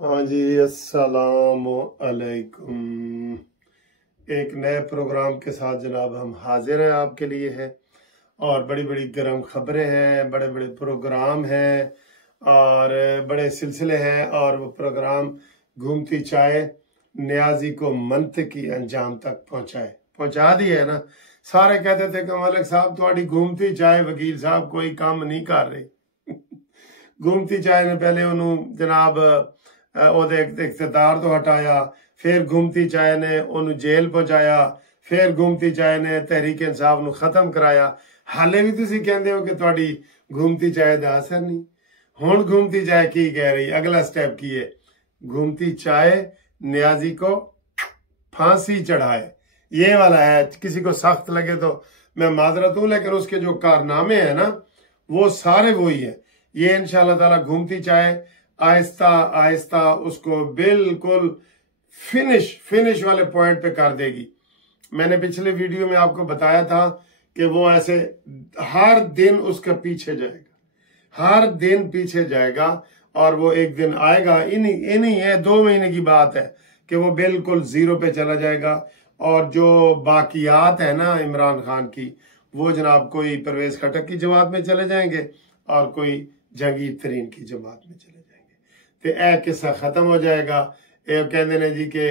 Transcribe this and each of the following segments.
हाँ जी, अस्सलाम अलैकुम। एक नए प्रोग्राम के साथ जनाब हम हाजिर हैं आपके लिए है, और बड़ी बड़ी गर्म खबरें हैं, बड़े बड़े प्रोग्राम हैं और बड़े सिलसिले हैं। और वो प्रोग्राम घूमती चाय नियाजी को मंतकी अंजाम तक पहुंचा दी है ना। सारे कहते थे कि मलिक साहब थोड़ी घूमती चाय वकील साहब कोई काम नहीं कर रही। घूमती चाय ने पहले उन्होंने जनाब ਉਹਦੇ ਇਕਤਦਾਰ ਤੋਂ ਹਟਾਇਆ, ਫਿਰ ਘੁੰਮਤੀ ਚਾय ਨੇ ਉਹਨੂੰ ਜੇਲ੍ਹ ਪਹੁੰਚਾਇਆ, ਫਿਰ ਘੁੰਮਤੀ ਚਾय ਨੇ ਤਹਿਰੀਕ ਇਨਸਾਫ ਨੂੰ ਖਤਮ ਕਰਾਇਆ। ਹਾਲੇ ਵੀ ਤੁਸੀਂ ਕਹਿੰਦੇ ਹੋ ਕਿ ਤੁਹਾਡੀ ਘੁੰਮਤੀ ਚਾय ਦਾ ਅਸਰ ਨਹੀਂ। ਹੁਣ घूमती चाय ਕੀ ਕਹਿ ਰਹੀ, ਅਗਲਾ स्टेप ਕੀ है? घूमती चाय नियाजी को फांसी चढ़ाए, ये वाला है। किसी को सख्त लगे तो मैं माजरत हूं, लेकिन उसके जो कारनामे हैं ना वो सारे वही है। ये इंशाअल्लाह ताला घूमती चाय आहिस्ता आहिस्ता उसको बिल्कुल फिनिश वाले पॉइंट पे कर देगी। मैंने पिछले वीडियो में आपको बताया था कि वो ऐसे हर दिन उसके पीछे जाएगा, हर दिन पीछे जाएगा, और वो एक दिन आएगा, इन्हीं है 2 महीने की बात है कि वो बिल्कुल जीरो पे चला जाएगा। और जो बाकियात है ना इमरान खान की, वो जनाब कोई परवेज खटक की जमात में चले जाएंगे और कोई जहांगीर तरीन की जमात में चले जाएंगे। ਤੇ ਇਹ ਕਿੱਸਾ ਖਤਮ ਹੋ ਜਾਏਗਾ। ਇਹ ਕਹਿੰਦੇ ਨੇ ਜੀ ਕਿ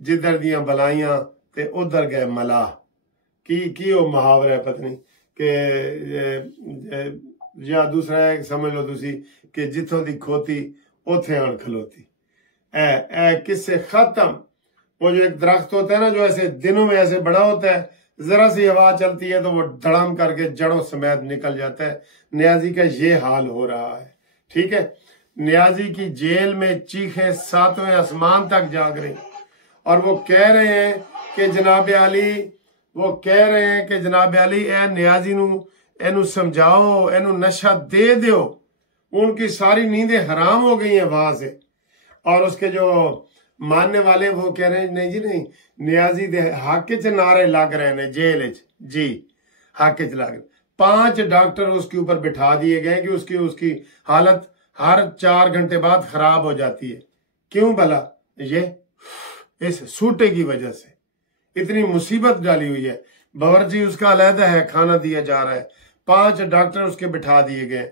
ਜਿੱਧਰ ਦੀਆਂ ਬਲਾਈਆਂ ਤੇ ਉਧਰ ਗਏ ਮਲਾ। ਕੀ ਉਹ ਮੁਹਾਵਰਾ ਹੈ ਪਤਾ ਨਹੀਂ ਕਿ ਜਾਂ दूसरा है, समझ लो तुसी कि जिथों दी खोती उथे आन खलोती। ऐ किस्से खत्म। वो जो एक दरख्त होता है ना, जो ऐसे दिनों में ऐसे बड़ा होता है, जरा सी हवा चलती है तो वो धड़ाम करके जड़ों समेत निकल जाता है। नियाजी का ये हाल हो रहा है। ठीक है, नियाजी की जेल में चीखें 7वें आसमान तक जाग रही, और वो कह रहे हैं कि जनाब अली, वो कह रहे हैं कि जनाब अली ए नियाजी नू एनू समझाओ, एनू नशा दे दो। उनकी सारी नींदें हराम हो गई हैं वहां से। और उसके जो मानने वाले वो कह रहे हैं नहीं जी नहीं, नियाजी दे हक च नारे लग रहे हैं जेल जी, हक च लग रहे। 5 डॉक्टर उसके ऊपर बिठा दिए गए कि उसकी हालत हर 4 घंटे बाद खराब हो जाती है। क्यों भला? ये इस सूटे की वजह से इतनी मुसीबत डाली हुई है। बावर्ची उसका अलहदा है, खाना दिया जा रहा है, 5 डॉक्टर उसके बिठा दिए गए।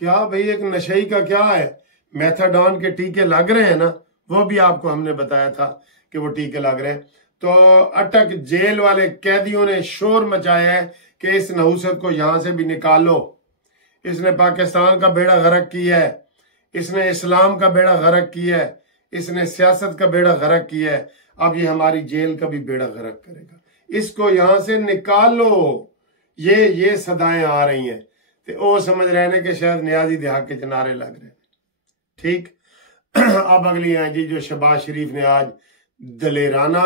क्या भाई, एक नशई का क्या है? मेथाडोन के टीके लग रहे हैं ना, वो भी आपको हमने बताया था कि वो टीके लग रहे हैं। तो अटक जेल वाले कैदियों ने शोर मचाया है कि इस नहुसत को यहां से भी निकालो। इसने पाकिस्तान का बेड़ा गर्क किया है, इसने इस्लाम का बेड़ा गर्क किया है, इसने सियासत का बेड़ा गर्क किया है। अब ये हमारी जेल का भी बेड़ा गर्क करेगा। इसको यहां से निकालो। ये सदाएं आ रही हैं। तो वो समझ रहे हैं कि शायद नियाजी देहात के नारे लग रहे हैं। ठीक, अब अगली है जी, जो शहबाज शरीफ ने आज दलेराना,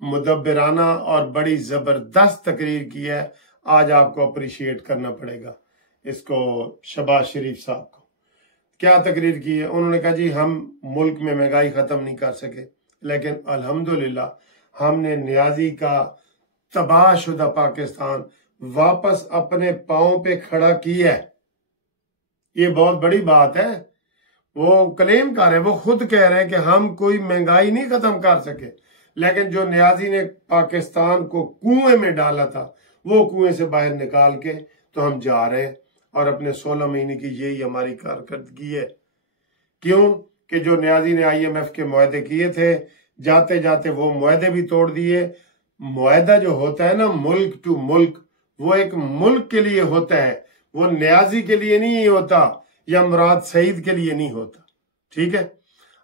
मुदब्बिराना और बड़ी जबरदस्त तकरीर की है। आज आपको अप्रिशिएट करना पड़ेगा इसको, शहबाज शरीफ साहब को। क्या तकरीर की है? उन्होंने कहा जी हम मुल्क में महंगाई खत्म नहीं कर सके, लेकिन अल्हम्दुलिल्लाह हमने नियाजी का तबाहशुदा पाकिस्तान वापस अपने पांव पे खड़ा किया है। ये बहुत बड़ी बात है। वो क्लेम कर रहे हैं, वो खुद कह रहे हैं कि हम कोई महंगाई नहीं खत्म कर सके, लेकिन जो नियाजी ने पाकिस्तान को कुएं में डाला था, वो कुएं से बाहर निकाल के तो हम जा रहे हैं। और अपने 16 महीने की यही हमारी कारकर्दगी है। क्यों कि जो नियाजी ने IMF के मुआहदे किए थे, जाते जाते वो मुआहदे भी तोड़ दिए। मुआहदा जो होता है ना मुल्क टू मुल्क, वो एक मुल्क के लिए होता है, वो नियाजी के लिए नहीं होता, या मुराद सईद के लिए नहीं होता। ठीक है,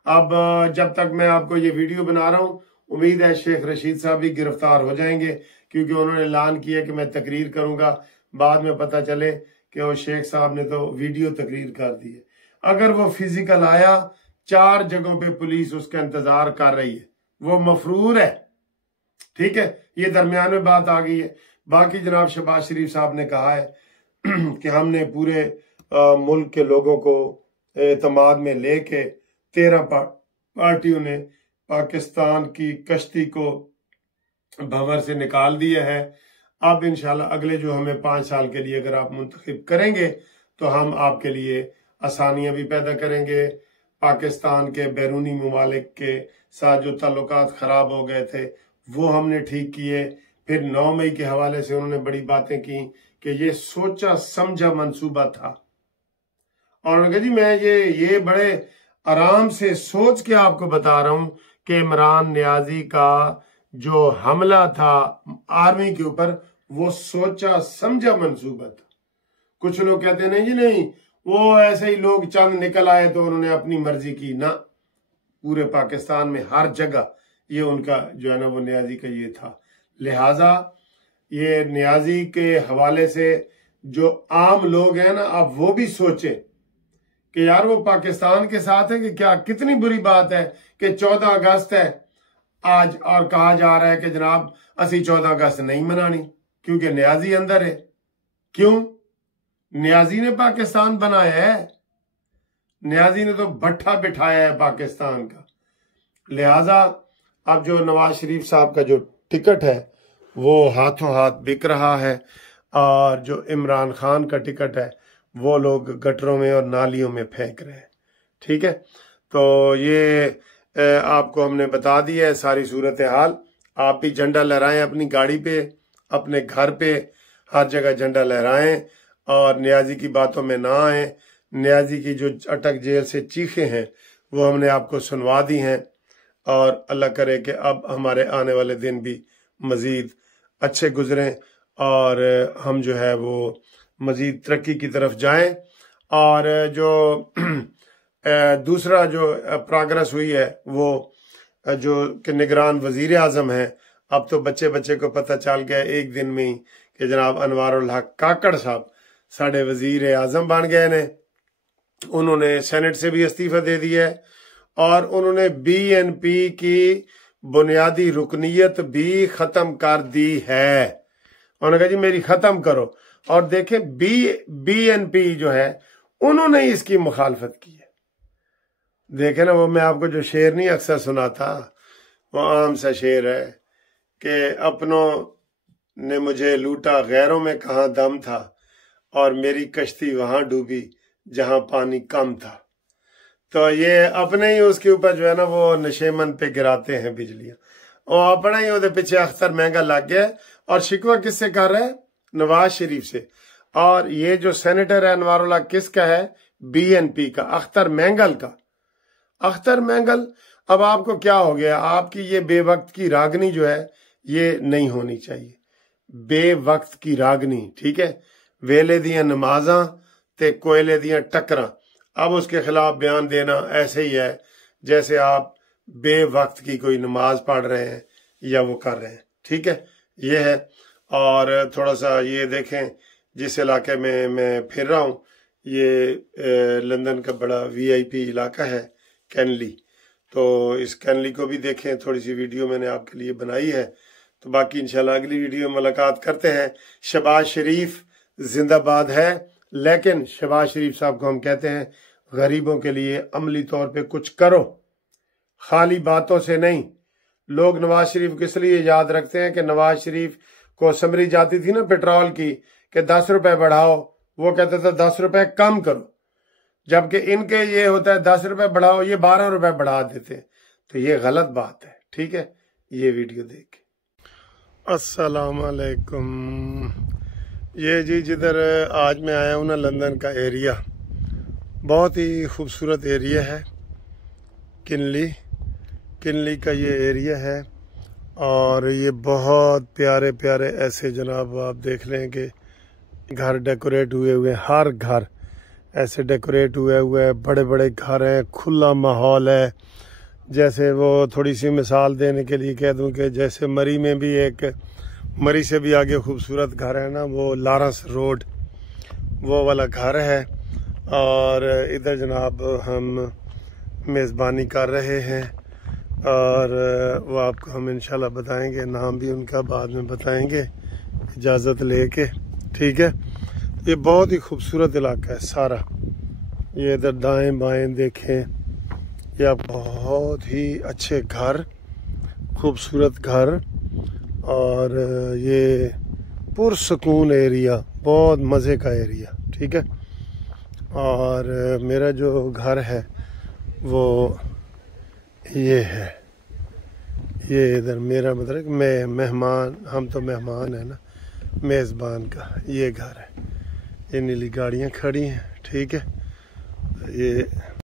अब जब तक मैं आपको ये वीडियो बना रहा हूं, उम्मीद है शेख रशीद साहब भी गिरफ्तार हो जाएंगे, क्योंकि उन्होंने ऐलान किया कि मैं तकरीर करूंगा। बाद में पता चले कि वो शेख साहब ने तो वीडियो तकरीर कर दी है। अगर वो फिजिकल आया, 4 जगहों पे पुलिस उसका इंतजार कर रही है, वो मफरूर है। ठीक है, ये दरमियान में बात आ गई है। बाकी जनाब शहबाज शरीफ साहब ने कहा है कि हमने पूरे मुल्क के लोगों को एतमाद में लेके 13 पार्टियों ने पाकिस्तान की कश्ती को भंवर से निकाल दिया है। अब इंशाल्लाह अगले जो हमें 5 साल के लिए अगर आप मुंतखब करेंगे तो हम आपके लिए आसानियां भी पैदा करेंगे, पाकिस्तान के बैरूनी ममालिक के साथ जो ताल्लुकात ख़राब हो गए थे वो हमने ठीक किए। फिर 9 मई के हवाले से उन्होंने बड़ी बातें की कि ये सोचा समझा मंसूबा था, और उन्होंने कहा जी मैं ये बड़े आराम से सोच के आपको बता रहा हूं कि इमरान नियाजी का जो हमला था आर्मी के ऊपर वो सोचा समझा मंसूबा था। कुछ लोग कहते हैं नहीं जी नहीं, वो ऐसे ही लोग चंद निकल आए तो उन्होंने अपनी मर्जी की। ना, पूरे पाकिस्तान में हर जगह ये उनका जो है ना वो नियाजी का ये था। लिहाजा ये नियाजी के हवाले से जो आम लोग हैं ना, अब वो भी सोचें कि यार वो पाकिस्तान के साथ है कि क्या। कितनी बुरी बात है कि 14 अगस्त है आज और कहा जा रहा है कि जनाब असी 14 अगस्त नहीं मनानी क्योंकि नियाजी अंदर है। क्यों? नियाजी ने पाकिस्तान बनाया है, नियाजी ने तो भट्ठा बिठाया है पाकिस्तान का। लिहाजा अब जो नवाज शरीफ साहब का जो टिकट है वो हाथों हाथ बिक रहा है, और जो इमरान खान का टिकट है वो लोग गटरों में और नालियों में फेंक रहे हैं। ठीक है, तो ये आपको हमने बता दिया है सारी सूरत हाल। आप भी झंडा लहराएं अपनी गाड़ी पे, अपने घर पे, हर जगह झंडा लहराएं और नियाजी की बातों में ना आए। नियाजी की जो अटक जेल से चीखें हैं वो हमने आपको सुनवा दी हैं, और अल्लाह करे कि अब हमारे आने वाले दिन भी मज़ीद अच्छे गुजरें और हम जो है वो मज़ीद तरक्की की तरफ जाएं। और जो दूसरा जो प्रोग्रेस हुई है वो जो कि निगरान वज़ीर आज़म है, अब तो बच्चे बच्चे को पता चल गया एक दिन में ही कि जनाब अनवारुल हक काकड़ साहब साढ़े वज़ीर आज़म बन गए ने। उन्होंने सेनेट से भी इस्तीफा दे दिया है और उन्होंने BNP की बुनियादी रुकनीयत भी खत्म कर दी है। उन्होंने कहा जी मेरी खत्म करो, और देखें BNP जो है उन्होंने इसकी मुखालफत की है। देखें ना, वो मैं आपको जो शेर नहीं अक्सर सुनाता, वो आम सा शेर है कि अपनों ने मुझे लूटा गैरों में कहाँ दम था, और मेरी कश्ती वहां डूबी जहां पानी कम था। तो ये अपने ही उसके ऊपर जो है ना वो नशेमन पे गिराते हैं बिजलियां, और अपना ही उधर पीछे अख्तर महंगा लग गया। और शिकवा किससे कर रहा है? नवाज शरीफ से। और ये जो सेनेटर है अनवारुल्लाह किसका है? BNP का, अख्तर महंगल का। अख्तर महंगल, अब आपको क्या हो गया? आपकी ये बेवक्त की रागनी जो है ये नहीं होनी चाहिए। बेवक्त की रागनी, ठीक है, वेले दियां नमाजां ते कोयले दियां टक्करां। अब उसके खिलाफ बयान देना ऐसे ही है जैसे आप बेवक्त की कोई नमाज पढ़ रहे हैं या वो कर रहे हैं। ठीक है, ये है। और थोड़ा सा ये देखें, जिस इलाके में मैं फिर रहा हूँ ये लंदन का बड़ा VIP इलाका है, कैनली। तो इस कैनली को भी देखें, थोड़ी सी वीडियो मैंने आपके लिए बनाई है। तो बाकी इंशाल्लाह अगली वीडियो में मुलाकात करते हैं। शहबाज शरीफ जिंदाबाद है, लेकिन शहबाज शरीफ साहब को हम कहते हैं गरीबों के लिए अमली तौर पे कुछ करो, खाली बातों से नहीं। लोग नवाज शरीफ को इसलिए याद रखते हैं कि नवाज शरीफ को समरी जाती थी ना पेट्रोल की कि 10 रुपए बढ़ाओ, वो कहते थे 10 रुपए कम करो, जबकि इनके ये होता है 10 रुपए बढ़ाओ, ये 12 रुपए बढ़ा देते। तो ये गलत बात है। ठीक है, ये वीडियो देख। अस्सलाम वालेकुम। ये जी जिधर आज मैं आया हूँ ना, लंदन का एरिया बहुत ही खूबसूरत एरिया है। किनली का ये एरिया है, और ये बहुत प्यारे प्यारे ऐसे जनाब आप देख लें कि घर डेकोरेट हुए हुए, हर घर ऐसे डेकोरेट हुए हैं, बड़े बड़े घर हैं, खुला माहौल है। जैसे वो थोड़ी सी मिसाल देने के लिए कह दूं कि जैसे मरी में भी एक, मरी से भी आगे खूबसूरत घर है ना, वो लारंस रोड, वो वाला घर है। और इधर जनाब हम मेज़बानी कर रहे हैं, और वो आपको हम इंशाल्लाह बताएंगे, नाम भी उनका बाद में बताएंगे इजाज़त लेके। ठीक है, ये बहुत ही खूबसूरत इलाका है सारा। ये इधर दाएं बाएं देखें, ये बहुत ही अच्छे घर, खूबसूरत घर, और ये पुरसकून एरिया, बहुत मज़े का एरिया। ठीक है, और मेरा जो घर है وہ یہ ہے، یہ ادھر میرا مطلب میں مہمان، ہم تو مہمان ہیں نا، میزبان کا یہ گھر ہے، یہ نیلی گاڑیاں کھڑی ہیں، ٹھیک ہے، یہ